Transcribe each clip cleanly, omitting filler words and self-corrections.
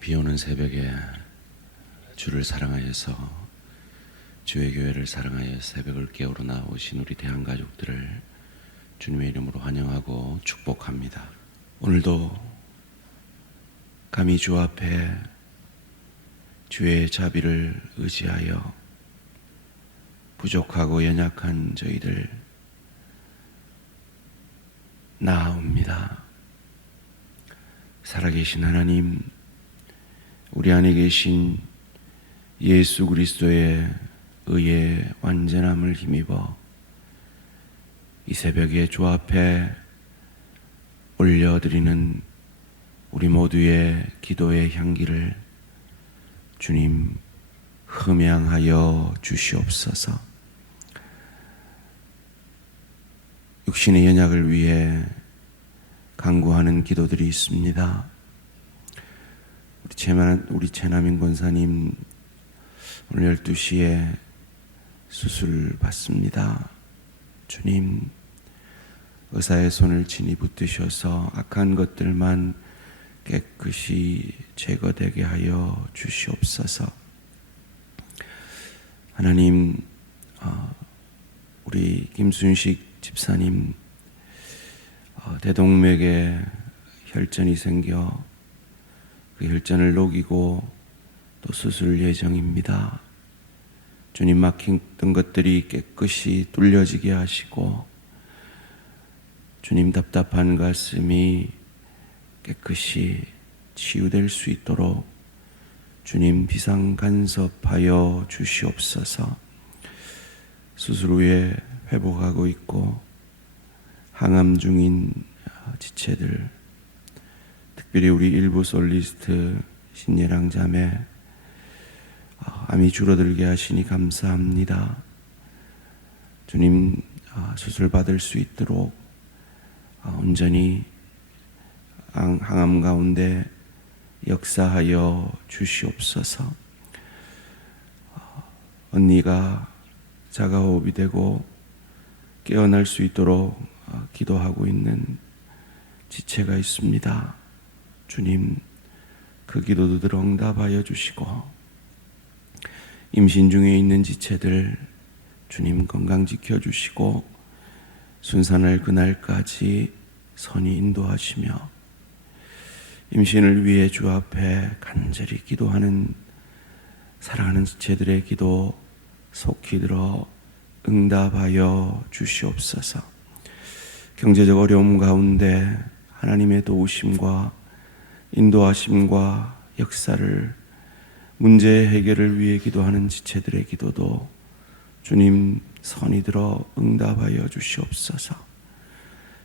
비오는 새벽에 주를 사랑하여서 주의 교회를 사랑하여 새벽을 깨우러 나오신 우리 대한가족들을 주님의 이름으로 환영하고 축복합니다. 오늘도 감히 주 앞에 주의 자비를 의지하여 부족하고 연약한 저희들 나아옵니다. 살아계신 하나님, 우리 안에 계신 예수 그리스도의 의의 완전함을 힘입어 이 새벽에 주 앞에 올려드리는 우리 모두의 기도의 향기를 주님 흠양하여 주시옵소서. 육신의 연약을 위해 간구하는 기도들이 있습니다. 우리 최남인 권사님 오늘 12시에 수술 받습니다. 주님, 의사의 손을 친히 붙드셔서 악한 것들만 깨끗이 제거되게 하여 주시옵소서. 하나님, 우리 김순식 집사님 대동맥에 혈전이 생겨 그 혈전을 녹이고 또 수술 예정입니다. 주님, 막혔던 것들이 깨끗이 뚫려지게 하시고 주님, 답답한 가슴이 깨끗이 치유될 수 있도록 주님 비상 간섭하여 주시옵소서. 수술 후에 회복하고 있고 항암 중인 지체들, 특별히 우리 일부 솔리스트 신예랑 자매 암이 줄어들게 하시니 감사합니다. 주님, 수술 받을 수 있도록 온전히 항암 가운데 역사하여 주시옵소서. 언니가 자가호흡이 되고 깨어날 수 있도록 기도하고 있는 지체가 있습니다. 주님, 그 기도들 응답하여 주시고 임신 중에 있는 지체들 주님 건강 지켜주시고 순산할 그날까지 선히 인도하시며 임신을 위해 주 앞에 간절히 기도하는 사랑하는 지체들의 기도 속히 들어 응답하여 주시옵소서. 경제적 어려움 가운데 하나님의 도우심과 인도하심과 역사를 문제의 해결을 위해 기도하는 지체들의 기도도 주님 선히 들어 응답하여 주시옵소서.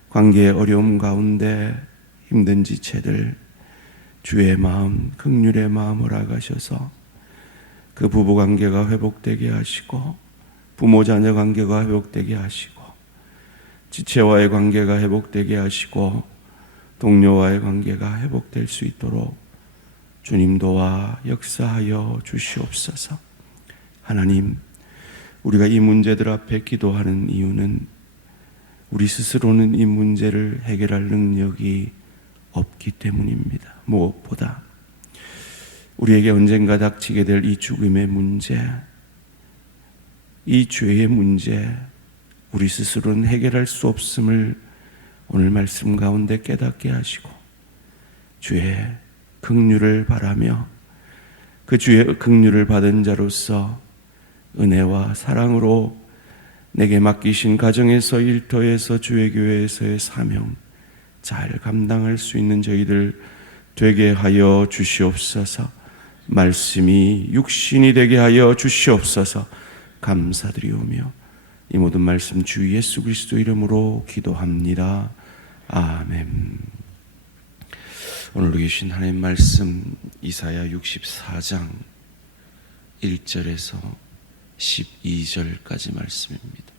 관계의 어려움 가운데 힘든 지체들 주의 마음, 긍휼의 마음을 허락하셔서 그 부부관계가 회복되게 하시고 부모 자녀 관계가 회복되게 하시고 지체와의 관계가 회복되게 하시고 동료와의 관계가 회복될 수 있도록 주님 도와 역사하여 주시옵소서. 하나님, 우리가 이 문제들 앞에 기도하는 이유는 우리 스스로는 이 문제를 해결할 능력이 없기 때문입니다. 무엇보다 우리에게 언젠가 닥치게 될 이 죽음의 문제, 이 죄의 문제, 우리 스스로는 해결할 수 없음을 오늘 말씀 가운데 깨닫게 하시고 주의 긍휼을 바라며 그 주의 긍휼을 받은 자로서 은혜와 사랑으로 내게 맡기신 가정에서 일터에서 주의 교회에서의 사명 잘 감당할 수 있는 저희들 되게 하여 주시옵소서. 말씀이 육신이 되게 하여 주시옵소서. 감사드리오며 이 모든 말씀 주 예수 그리스도 이름으로 기도합니다. 아멘. 오늘도 계신 하나님 말씀 이사야 64장 1절에서 12절까지 말씀입니다.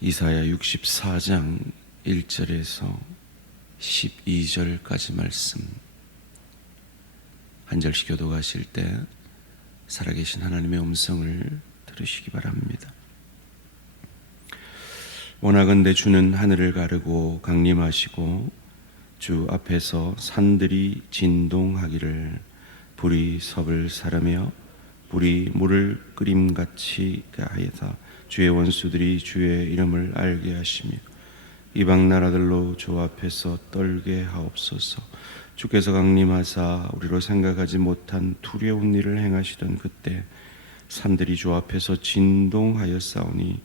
이사야 64장 1절에서 12절까지 말씀 한 절씩 교독하실 때 살아계신 하나님의 음성을 들으시기 바랍니다. 원하건대 주는 하늘을 가르고 강림하시고 주 앞에서 산들이 진동하기를 불이 섭을 사르며 불이 물을 끓임같이 하여서 주의 원수들이 주의 이름을 알게 하시며 이방 나라들로 주 앞에서 떨게 하옵소서. 주께서 강림하사 우리로 생각하지 못한 두려운 일을 행하시던 그때 산들이 주 앞에서 진동하였사오니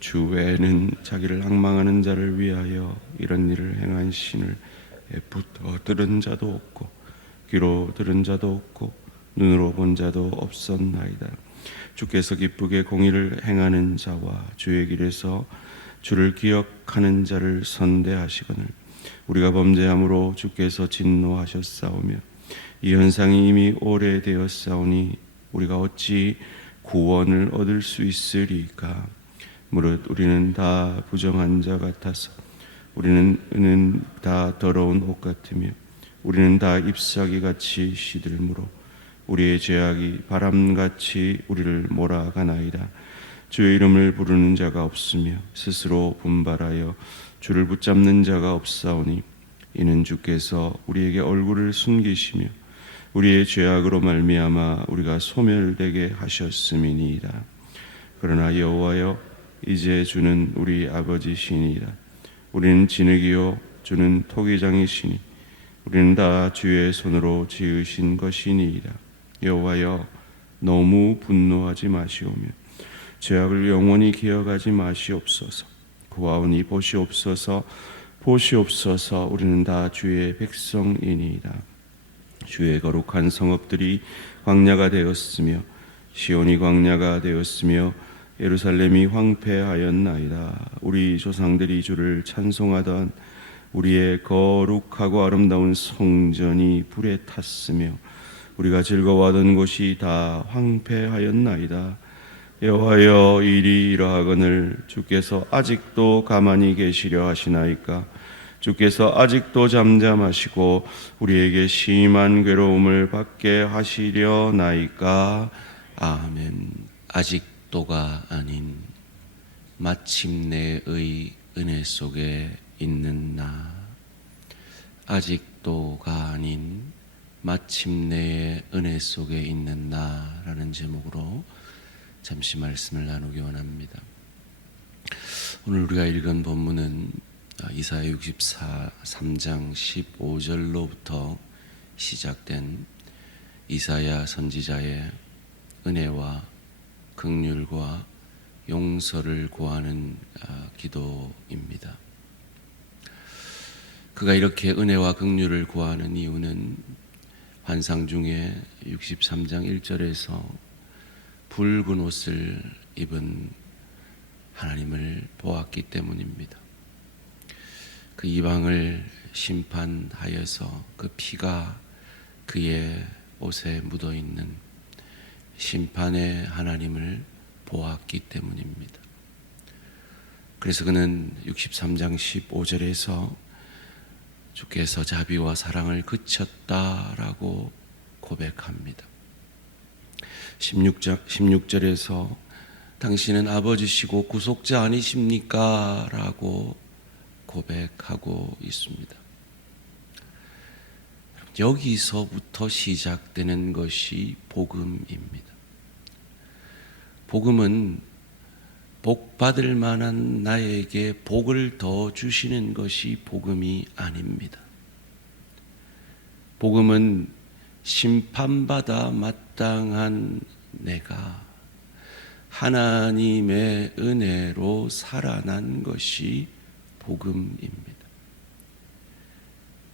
주 외에는 자기를 앙망하는 자를 위하여 이런 일을 행한 신을 붙어 들은 자도 없고 귀로 들은 자도 없고 눈으로 본 자도 없었나이다. 주께서 기쁘게 공의를 행하는 자와 주의 길에서 주를 기억하는 자를 선대하시거늘 우리가 범죄함으로 주께서 진노하셨사오며 이 현상이 이미 오래되었사오니 우리가 어찌 구원을 얻을 수 있으리까? 무릇 우리는 다 부정한 자 같아서 우리는 다 더러운 옷 같으며 우리는 다 잎사귀같이 시들므로 우리의 죄악이 바람같이 우리를 몰아가나이다. 주의 이름을 부르는 자가 없으며 스스로 분발하여 주를 붙잡는 자가 없사오니 이는 주께서 우리에게 얼굴을 숨기시며 우리의 죄악으로 말미암아 우리가 소멸되게 하셨음이니이다. 그러나 여호와여 이제 주는 우리 아버지시니이다. 우리는 진흙이요 주는 토기장이시니 우리는 다 주의 손으로 지으신 것이니이다. 여호와여 너무 분노하지 마시오며 죄악을 영원히 기억하지 마시옵소서. 구하오니 보시옵소서. 보시옵소서. 우리는 다 주의 백성이니이다. 주의 거룩한 성읍들이 광야가 되었으며 시온이 광야가 되었으며 예루살렘이 황폐하였나이다. 우리 조상들이 주를 찬송하던 우리의 거룩하고 아름다운 성전이 불에 탔으며 우리가 즐거워하던 곳이 다 황폐하였나이다. 여호와여 일이 이러하거늘 주께서 아직도 가만히 계시려 하시나이까? 주께서 아직도 잠잠하시고 우리에게 심한 괴로움을 받게 하시려나이까? 아멘. 아직도가 아닌 마침내의 은혜 속에 있는 나. 아직도가 아닌 마침내의 은혜 속에 있는 나라는 제목으로 잠시 말씀을 나누기 원합니다. 오늘 우리가 읽은 본문은 이사야 63장 15절로부터 시작된 이사야 선지자의 은혜와 긍휼과 용서를 구하는 기도입니다. 그가 이렇게 은혜와 긍휼을 구하는 이유는 환상 중에 63장 1절에서 붉은 옷을 입은 하나님을 보았기 때문입니다. 그 이방을 심판하여서 그 피가 그의 옷에 묻어있는 심판의 하나님을 보았기 때문입니다. 그래서 그는 63장 15절에서 주께서 자비와 사랑을 그쳤다라고 고백합니다. 16절에서 당신은 아버지시고 구속자 아니십니까? 라고 고백하고 있습니다. 여기서부터 시작되는 것이 복음입니다. 복음은 복 받을 만한 나에게 복을 더 주시는 것이 복음이 아닙니다. 복음은 심판받아 마땅한 내가 하나님의 은혜로 살아난 것이 복음입니다.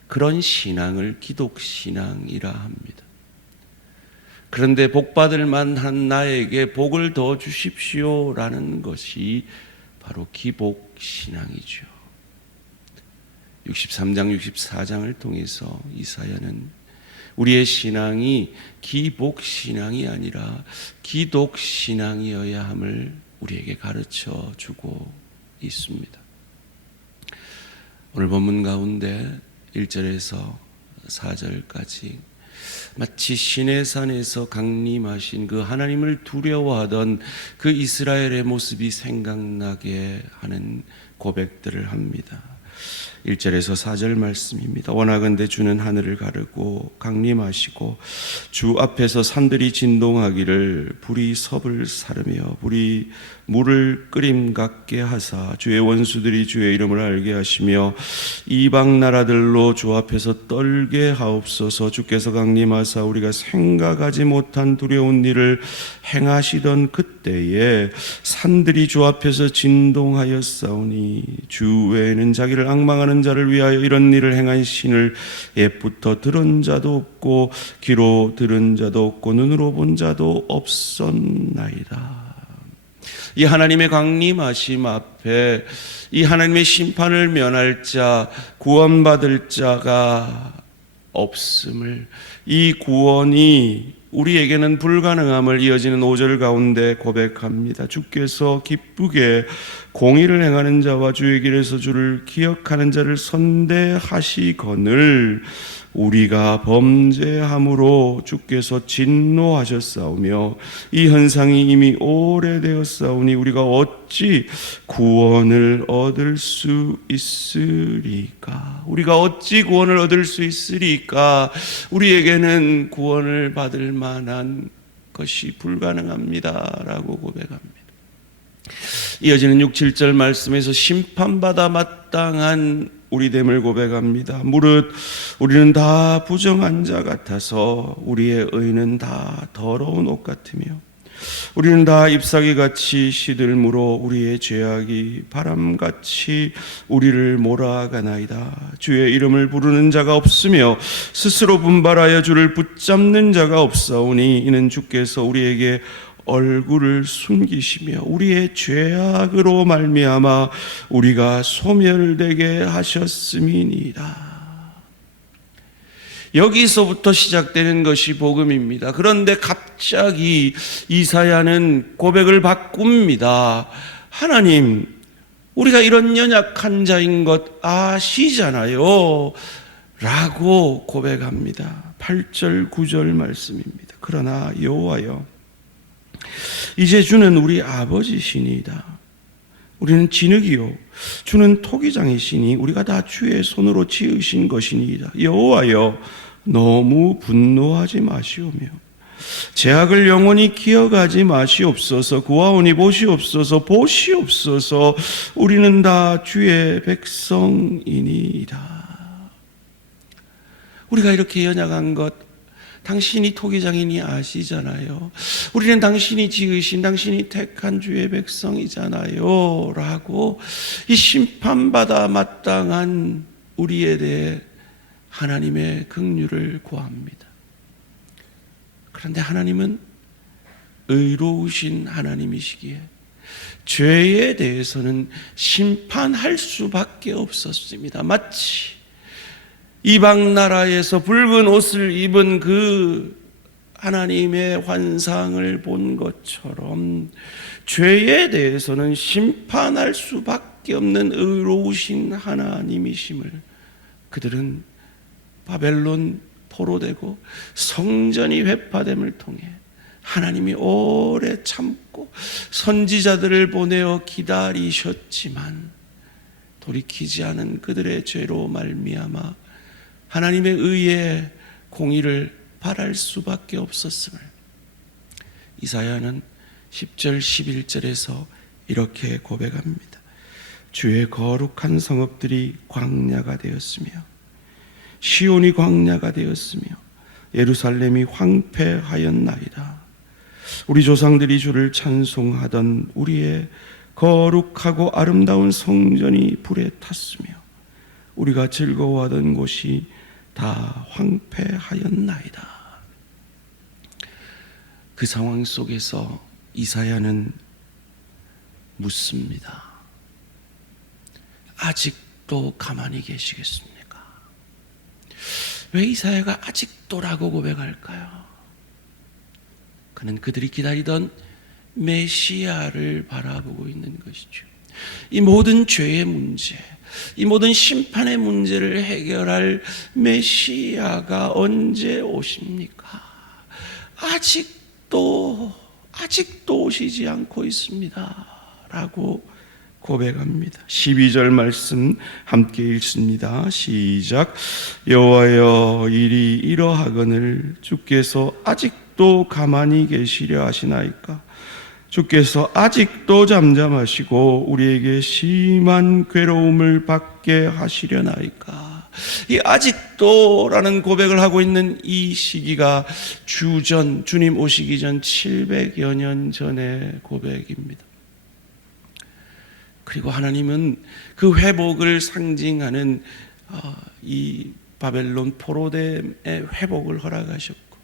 그런 신앙을 기독신앙이라 합니다. 그런데 복받을 만한 나에게 복을 더 주십시오라는 것이 바로 기복신앙이죠. 63장, 64장을 통해서 이사야는 우리의 신앙이 기복신앙이 아니라 기독신앙이어야 함을 우리에게 가르쳐 주고 있습니다. 오늘 본문 가운데 1절에서 4절까지 마치 시내산에서 강림하신 그 하나님을 두려워하던 그 이스라엘의 모습이 생각나게 하는 고백들을 합니다. 1절에서 4절 말씀입니다. 원하건대 주는 하늘을 가르고 강림하시고 주 앞에서 산들이 진동하기를 불이 섭을 사르며 불이 물을 끓임 같게 하사 주의 원수들이 주의 이름을 알게 하시며 이방 나라들로 주 앞에서 떨게 하옵소서. 주께서 강림하사 우리가 생각하지 못한 두려운 일을 행하시던 그때에 산들이 주 앞에서 진동하였사오니 주 외에는 자기를 앙망하는 자를 위하여 이런 일을 행한 신을 옛부터 들은 자도 없고 귀로 들은 자도 없고 눈으로 본 자도 없었나이다. 이 하나님의 강림하심 앞에 이 하나님의 심판을 면할 자, 구원받을 자가 없음을, 이 구원이 우리에게는 불가능함을 이어지는 5절 가운데 고백합니다. 주께서 기쁘게 공의를 행하는 자와 주의 길에서 주를 기억하는 자를 선대하시거늘 우리가 범죄함으로 주께서 진노하셨사오며 이 현상이 이미 오래되었사오니 우리가 어찌 구원을 얻을 수 있으리까? 우리가 어찌 구원을 얻을 수 있으리까? 우리에게는 구원을 받을 만한 것이 불가능합니다 라고 고백합니다. 이어지는 6, 7절 말씀에서 심판받아 마땅한 우리됨을 고백합니다. 무릇 우리는 다 부정한 자 같아서 우리의 의는 다 더러운 옷 같으며 우리는 다 잎사귀같이 시들므로 우리의 죄악이 바람같이 우리를 몰아가나이다. 주의 이름을 부르는 자가 없으며 스스로 분발하여 주를 붙잡는 자가 없사오니 이는 주께서 우리에게 얼굴을 숨기시며 우리의 죄악으로 말미암아 우리가 소멸되게 하셨음이니이다. 여기서부터 시작되는 것이 복음입니다. 그런데 갑자기 이사야는 고백을 바꿉니다. 하나님, 우리가 이런 연약한 자인 것 아시잖아요 라고 고백합니다. 8절 9절 말씀입니다. 그러나 여호와여, 이제 주는 우리 아버지시니이다. 우리는 진흙이요 주는 토기장이시니 우리가 다 주의 손으로 지으신 것이니이다. 여호와여, 너무 분노하지 마시오며 죄악을 영원히 기억하지 마시옵소서. 구하오니 보시옵소서. 보시옵소서. 우리는 다 주의 백성이니이다. 우리가 이렇게 연약한 것 당신이 토기장이니 아시잖아요. 우리는 당신이 지으신, 당신이 택한 주의 백성이잖아요 라고 이 심판받아 마땅한 우리에 대해 하나님의 긍휼을 구합니다. 그런데 하나님은 의로우신 하나님이시기에 죄에 대해서는 심판할 수밖에 없었습니다. 마치 이방 나라에서 붉은 옷을 입은 그 하나님의 환상을 본 것처럼 죄에 대해서는 심판할 수밖에 없는 의로우신 하나님이심을 그들은 바벨론 포로되고 성전이 회파됨을 통해 하나님이 오래 참고 선지자들을 보내어 기다리셨지만 돌이키지 않은 그들의 죄로 말미암아 하나님의 의의 공의를 바랄 수밖에 없었음을 이사야는 10절 11절에서 이렇게 고백합니다. 주의 거룩한 성읍들이 광야가 되었으며 시온이 광야가 되었으며 예루살렘이 황폐하였나이다. 우리 조상들이 주를 찬송하던 우리의 거룩하고 아름다운 성전이 불에 탔으며 우리가 즐거워하던 곳이 다 황폐하였나이다. 그 상황 속에서 이사야는 묻습니다. 아직도 가만히 계시겠습니까? 왜 이사야가 아직도라고 고백할까요? 그는 그들이 기다리던 메시아를 바라보고 있는 것이죠. 이 모든 죄의 문제, 이 모든 심판의 문제를 해결할 메시아가 언제 오십니까? 아직도 오시지 않고 있습니다 라고 고백합니다. 12절 말씀 함께 읽습니다. 시작. 여호와여, 일이 이러하거늘 주께서 아직도 가만히 계시려 하시나이까? 주께서 아직도 잠잠하시고 우리에게 심한 괴로움을 받게 하시려나이까? 이 아직도라는 고백을 하고 있는 이 시기가 주전, 주님 오시기 전 700여 년 전의 고백입니다. 그리고 하나님은 그 회복을 상징하는 이 바벨론 포로됨의 회복을 허락하셨고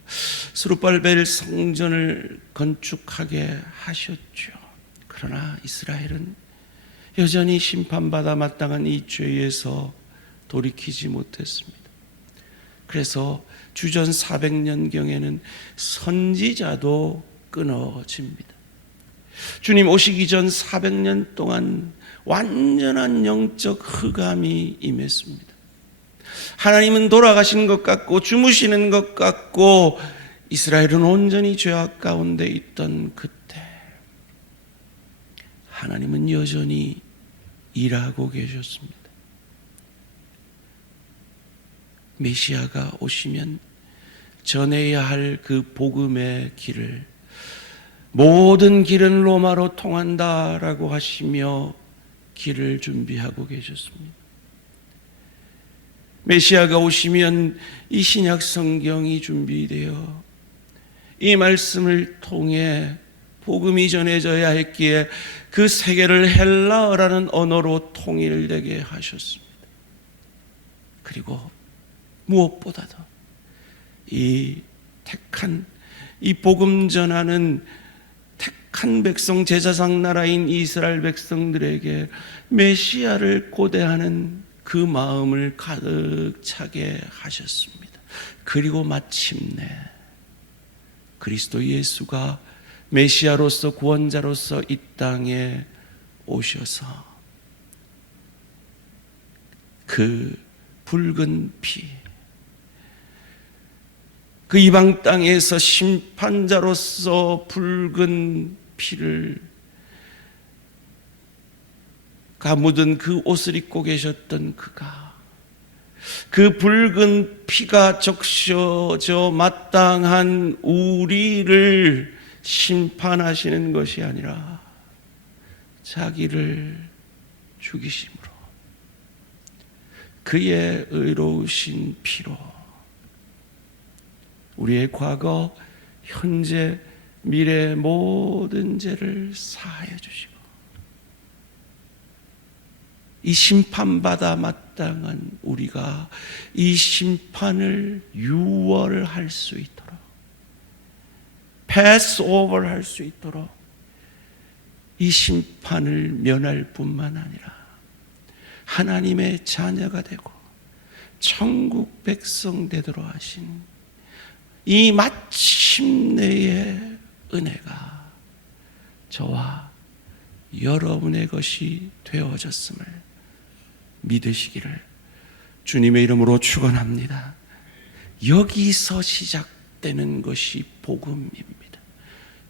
스룹발벨 성전을 건축하게 하셨죠. 그러나 이스라엘은 여전히 심판받아 마땅한 이 죄에서 돌이키지 못했습니다. 그래서 주전 400년경에는 선지자도 끊어집니다. 주님 오시기 전 400년 동안 완전한 영적 흑암이 임했습니다. 하나님은 돌아가신 것 같고 주무시는 것 같고 이스라엘은 온전히 죄악 가운데 있던 그때 하나님은 여전히 일하고 계셨습니다. 메시아가 오시면 전해야 할 그 복음의 길을, 모든 길은 로마로 통한다라고 하시며 길을 준비하고 계셨습니다. 메시아가 오시면 이 신약 성경이 준비되어 이 말씀을 통해 복음이 전해져야 했기에 그 세계를 헬라어라는 언어로 통일되게 하셨습니다. 그리고 무엇보다도 이 택한, 이 복음 전하는 택한 백성, 제사장 나라인 이스라엘 백성들에게 메시아를 고대하는 그 마음을 가득 차게 하셨습니다. 그리고 마침내 그리스도 예수가 메시아로서 구원자로서 이 땅에 오셔서 그 붉은 피, 그 이방 땅에서 심판자로서 붉은 피를 묻은 그 옷을 입고 계셨던 그가, 그 붉은 피가 적셔져 마땅한 우리를 심판하시는 것이 아니라 자기를 죽이심으로 그의 의로우신 피로 우리의 과거, 현재, 미래의 모든 죄를 사하여 주시고 이 심판받아 마땅한 우리가 이 심판을 유월할 수 있도록, 패스오버를 할 수 있도록 이 심판을 면할 뿐만 아니라 하나님의 자녀가 되고 천국 백성 되도록 하신 이 마침내의 은혜가 저와 여러분의 것이 되어졌음을 믿으시기를 주님의 이름으로 축원합니다. 여기서 시작되는 것이 복음입니다.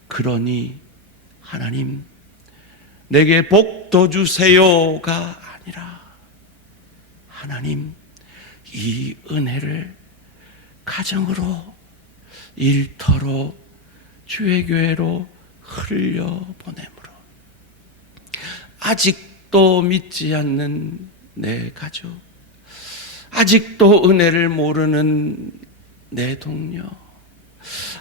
그러니 하나님 내게 복도 주세요가 아니라 하나님 이 은혜를 가정으로, 일터로, 주의 교회로 흘려보내므로 아직도 믿지 않는 내 가족, 아직도 은혜를 모르는 내 동료,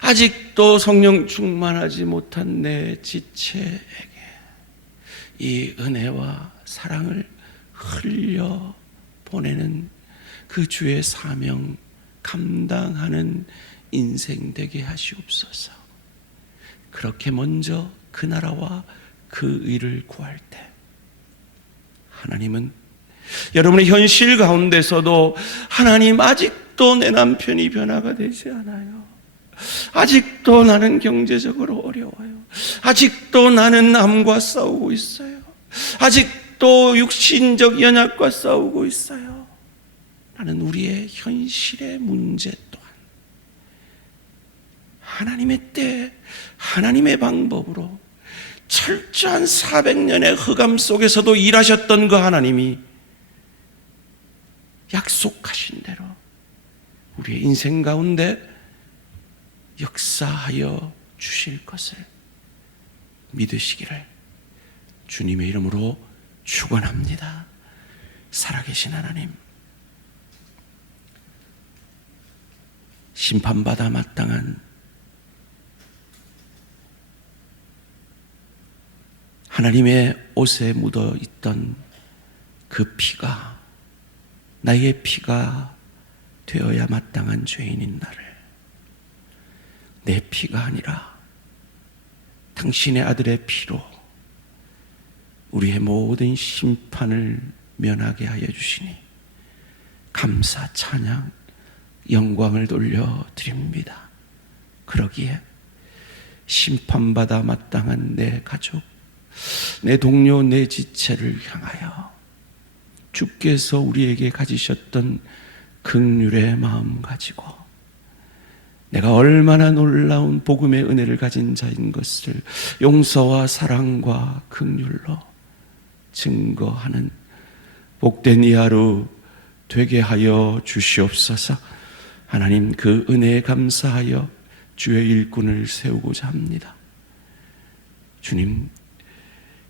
아직도 성령 충만하지 못한 내 지체에게 이 은혜와 사랑을 흘려보내는 그 주의 사명 감당하는 인생 되게 하시옵소서. 그렇게 먼저 그 나라와 그 의를 구할 때 하나님은 여러분의 현실 가운데서도 하나님 아직도 내 남편이 변화가 되지 않아요. 아직도 나는 경제적으로 어려워요. 아직도 나는 남과 싸우고 있어요. 아직도 육신적 연약과 싸우고 있어요. 라는 우리의 현실의 문제 또한 하나님의 때, 하나님의 방법으로 철저한 400년의 흑암 속에서도 일하셨던 그 하나님이 약속하신 대로 우리의 인생 가운데 역사하여 주실 것을 믿으시기를 주님의 이름으로 축원합니다. 살아계신 하나님, 심판받아 마땅한 하나님의 옷에 묻어 있던 그 피가 나의 피가 되어야 마땅한 죄인인 나를 내 피가 아니라 당신의 아들의 피로 우리의 모든 심판을 면하게 하여 주시니 감사, 찬양, 영광을 돌려드립니다. 그러기에 심판받아 마땅한 내 가족, 내 동료, 내 지체를 향하여 주께서 우리에게 가지셨던 긍휼의 마음 가지고 내가 얼마나 놀라운 복음의 은혜를 가진 자인 것을 용서와 사랑과 긍휼로 증거하는 복된 이 하루 되게 하여 주시옵소서. 하나님, 그 은혜에 감사하여 주의 일꾼을 세우고자 합니다. 주님,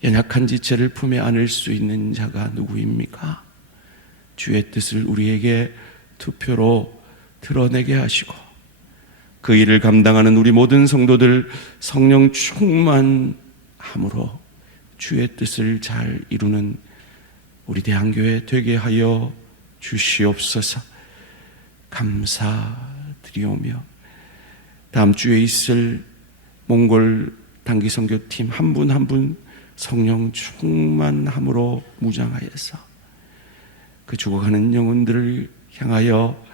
연약한 지체를 품에 안을 수 있는 자가 누구입니까? 주의 뜻을 우리에게 투표로 드러내게 하시고 그 일을 감당하는 우리 모든 성도들 성령 충만함으로 주의 뜻을 잘 이루는 우리 대한교회 되게 하여 주시옵소서. 감사드리오며 다음 주에 있을 몽골 단기 선교팀 한 분 한 분 성령 충만함으로 무장하여서 그 죽어가는 영혼들을 향하여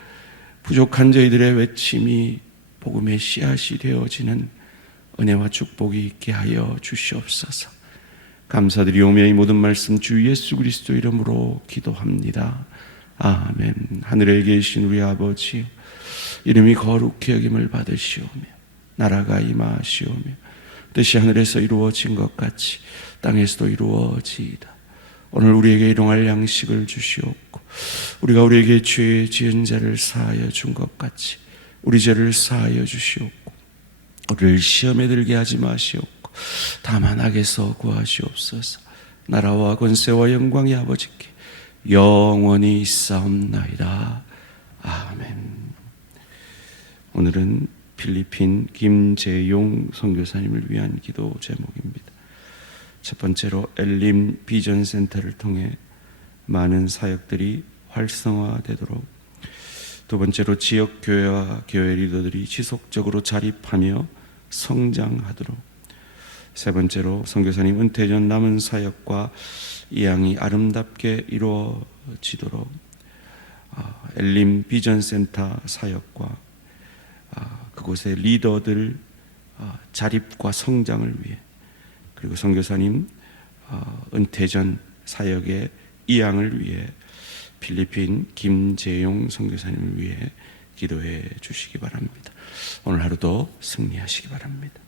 부족한 저희들의 외침이 복음의 씨앗이 되어지는 은혜와 축복이 있게 하여 주시옵소서. 감사드리오며 이 모든 말씀 주 예수 그리스도 이름으로 기도합니다. 아멘. 하늘에 계신 우리 아버지, 이름이 거룩히 여김을 받으시오며 나라가 임하시오며 뜻이 하늘에서 이루어진 것 같이 땅에서도 이루어지이다. 오늘 우리에게 일용할 양식을 주시옵고 우리가 우리에게 죄 지은 자를 사하여 준 것 같이 우리 죄를 사하여 주시옵고 우리를 시험에 들게 하지 마시옵고 다만 악에서 구하시옵소서. 나라와 권세와 영광이 아버지께 영원히 있사옵나이다. 아멘. 오늘은 필리핀 김재용 선교사님을 위한 기도 제목입니다. 첫 번째로 엘림 비전 센터를 통해 많은 사역들이 활성화되도록, 두 번째로 지역 교회와 교회 리더들이 지속적으로 자립하며 성장하도록, 세 번째로 선교사님 은퇴 전 남은 사역과 이양이 아름답게 이루어지도록 엘림 비전 센터 사역과 그곳의 리더들 자립과 성장을 위해, 그리고 선교사님 은퇴 전 사역의 이양을 위해 필리핀 김재용 선교사님을 위해 기도해 주시기 바랍니다. 오늘 하루도 승리하시기 바랍니다.